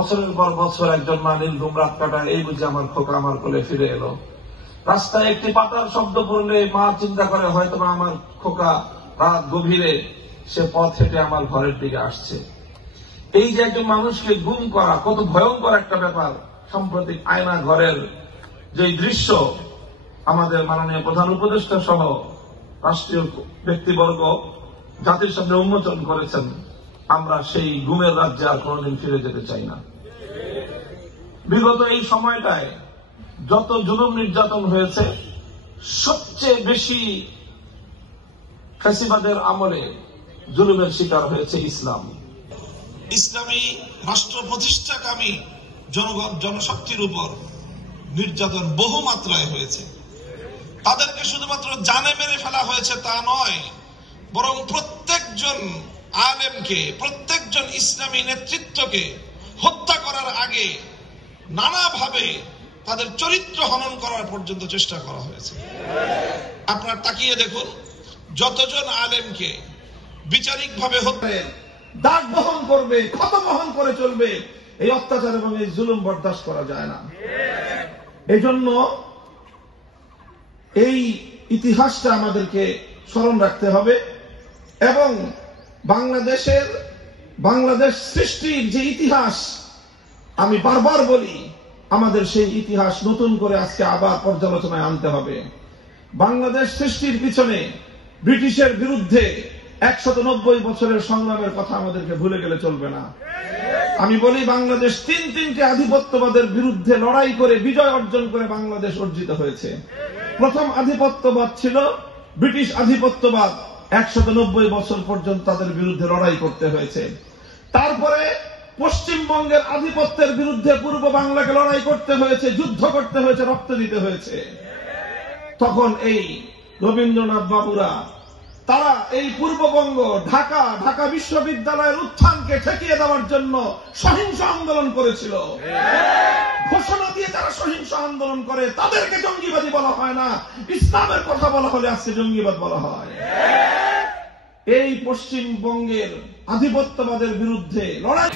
বছরের পর বছর একজন মা নীলঘুম রাত কাটায়, এই বুঝে আমার খোকা আমার কোলে ফিরে এলো। রাস্তায় একটি পাতার শব্দ পড়লে মা চিন্তা করে হয়তো আমার খোকা রাত গভীরে সে পথ হেঁটে আমার ঘরের দিকে আসছে। এই যে একজন মানুষকে গুম করা কত ভয়ঙ্কর একটা ব্যাপার। সাম্প্রতিক আয়না ঘরের যে দৃশ্য আমাদের মাননীয় প্রধান উপদেষ্টা সহ রাষ্ট্রীয় ব্যক্তিবর্গ জাতির সামনে উন্মোচন করেছেন, আমরা সেই গুমের রাজ্যে আর কোনদিন ফিরে যেতে চাই না। বিগত এই সময়টায় যত জুলুম নির্যাতন হয়েছে, সবচেয়ে বেশি ফ্যাসিবাদের আমলে জুলুমের শিকার হয়েছে ইসলাম। ইসলামী রাষ্ট্র প্রতিষ্ঠাকামী জনশক্তির উপর নির্যাতন বহু মাত্রায় হয়েছে। তাদেরকে শুধুমাত্র জানে মেরে ফেলা হয়েছে তা নয়, বরং প্রত্যেকজন আলেমকে, প্রত্যেকজন ইসলামী নেতৃত্বকে হত্যা করার আগে নানাভাবে তাদের চরিত্র হনন করার পর্যন্ত চেষ্টা করা হয়েছে। আপনারা তাকিয়ে দেখুন, যতজন আলেমকে বিচারিকভাবে হত্যা, দাগ বহন করবে, ক্ষত বহন করে চলবে, এই অত্যাচার এবং এই জুলুম বরদাস্ত করা যায় না। এই জন্য এই ইতিহাসটা আমাদেরকে স্মরণ রাখতে হবে এবং বাংলাদেশ সৃষ্টির যে ইতিহাস, আমি বারবার বলি, আমাদের সেই ইতিহাস নতুন করে আজকে আবার পর্যালোচনায় আনতে হবে। বাংলাদেশ সৃষ্টির পিছনে ব্রিটিশের বিরুদ্ধে 190 বছরের সংগ্রামের কথা আমাদেরকে ভুলে গেলে চলবে না। আমি বলি, বাংলাদেশ তিনটি আধিপত্যবাদের বিরুদ্ধে লড়াই করে বিজয় অর্জন করে বাংলাদেশ অর্জিত হয়েছে। প্রথম আধিপত্যবাদ ছিল ব্রিটিশ আধিপত্যবাদ, 190 বছর পর্যন্ত তাদের বিরুদ্ধে লড়াই করতে হয়েছে। তারপরে পশ্চিমবঙ্গের আধিপত্যের বিরুদ্ধে পূর্ব বাংলাকে লড়াই করতে হয়েছে, যুদ্ধ করতে হয়েছে, রক্ত দিতে হয়েছে। তখন এই রবীন্দ্রনাথ বাবুরা, তারা এই পূর্ববঙ্গ, ঢাকা বিশ্ববিদ্যালয়ের উত্থানকে ঠেকিয়ে দেওয়ার জন্য সহিংস আন্দোলন করেছিল। ঘোষণা দিয়ে যারা সহিংস আন্দোলন করে তাদেরকে জঙ্গিবাদী বলা হয় না, ইসলামের কথা বলা হলে আজকে জঙ্গিবাদ বলা হয়। এই পশ্চিমবঙ্গের আধিপত্যবাদের বিরুদ্ধে লড়াই